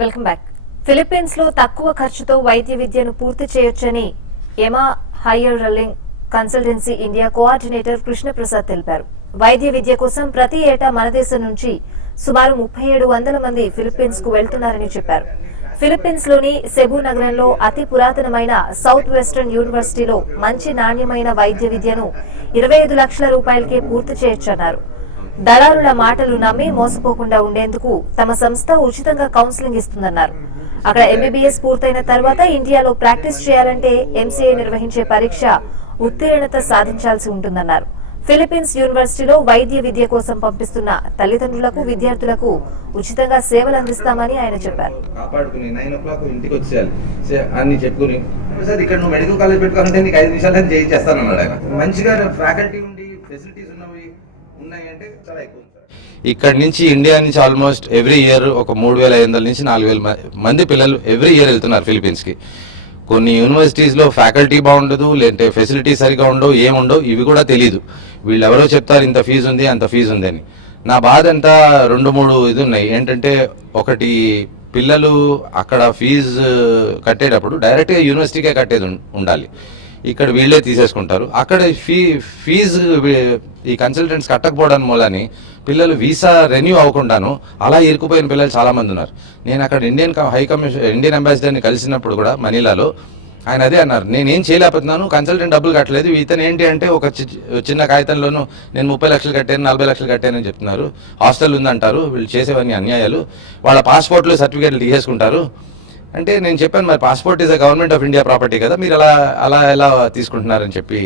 Welcome back. Philippines లో తక్కువ ఖర్చుతో వైద్య విద్యను పూర్తి చేయొచ్చని ఎమా హైయర్ రల్లింగ్ కన్సల్టెన్సీ ఇండియా కోఆర్డినేటర్ కృష్ణప్రసాద్ తెలిపారు. వైద్య విద్య కోసం ప్రతి ఏటా మన దేశం నుంచి సుమారు 3700 మంది ఫిలిప్పీన్స్ కు వెళ్తున్నారని చెప్పారు. ఫిలిప్పీన్స్ లోని సెబు నగరంలో అతి పురాతనమైన సౌత్ వెస్టర్న్ యూనివర్సిటీలో మంచి నాణ్యమైన వైద్య విద్యను 25 లక్షల రూపాయలకే పూర్తి చేయొచ్చన్నారు. దళారుల మాటలు నమ్మి మోసపోకుండా ఉండేందుకు తమ సంస్థ ఉచితంగా కౌన్సిలింగ్ ఇస్తుందన్నారు. అక్కడ ఎంబీబీఎస్ పూర్తయిన తర్వాత ఇండియాలో ప్రాక్టీస్ చేయాలంటే ఎంసీఏ నిర్వహించే పరీక్ష ఉత్తీర్ణత సాధించాల్సి ఉంటుందన్నారు. ఫిలిప్పీన్స్ యూనివర్సిటీలో వైద్య విద్య కోసం పంపిస్తున్న తల్లిదండ్రులకు విద్యార్థులకు ఉచితంగా సేవలు అందిస్తామని ఆయన చెప్పారు. ఇక్కడ నుంచి ఇండియా నుంచి ఆల్మోస్ట్ ఎవ్రీ ఇయర్ ఒక 3500 నుంచి 4000 మంది పిల్లలు ఎవ్రీ ఇయర్ వెళ్తున్నారు ఫిలిప్పీన్స్కి. కొన్ని యూనివర్సిటీస్లో ఫ్యాకల్టీ బాగుండదు, లేదంటే ఫెసిలిటీ సరిగా ఉండవు, ఏముండవు, ఇవి కూడా తెలియదు. వీళ్ళు ఎవరో చెప్తారు ఇంత ఫీజు ఉంది అంత ఫీజు ఉంది అని. నా బాధ అంతా 2-3 ఇది ఉన్నాయి. ఏంటంటే ఒకటి, పిల్లలు అక్కడ ఫీజు కట్టేటప్పుడు డైరెక్ట్గా యూనివర్సిటీకే కట్టేది ఉండాలి. ఇక్కడ వీళ్ళే తీసేసుకుంటారు. అక్కడ ఫీజు ఈ కన్సల్టెంట్స్ కట్టకపోవడం మూలని పిల్లలు వీసా రెన్యూ అవ్వకుండాను అలా ఇరుకుపోయిన పిల్లలు చాలామంది ఉన్నారు. నేను అక్కడ ఇండియన్ అంబాసిడర్ని కలిసినప్పుడు కూడా మనీలాలో ఆయన అదే అన్నారు, నేనేం చేయలేకపోతున్నాను, కన్సల్టెంట్ డబ్బులు కట్టలేదు, ఇతను ఏంటి అంటే ఒక చిన్న కాగితంలోనూ నేను 30 లక్షలు కట్టాను 40 లక్షలు కట్టానని చెప్తున్నారు, హాస్టల్ ఉందంటారు, వీళ్ళు చేసేవన్నీ అన్యాయాలు, వాళ్ళ పాస్పోర్ట్లు సర్టిఫికేట్లు తీసేసుకుంటారు అంటే నేను చెప్పాను, మరి passport is a government of India property కదా, మీరు అలా ఎలా తీసుకుంటున్నారని చెప్పి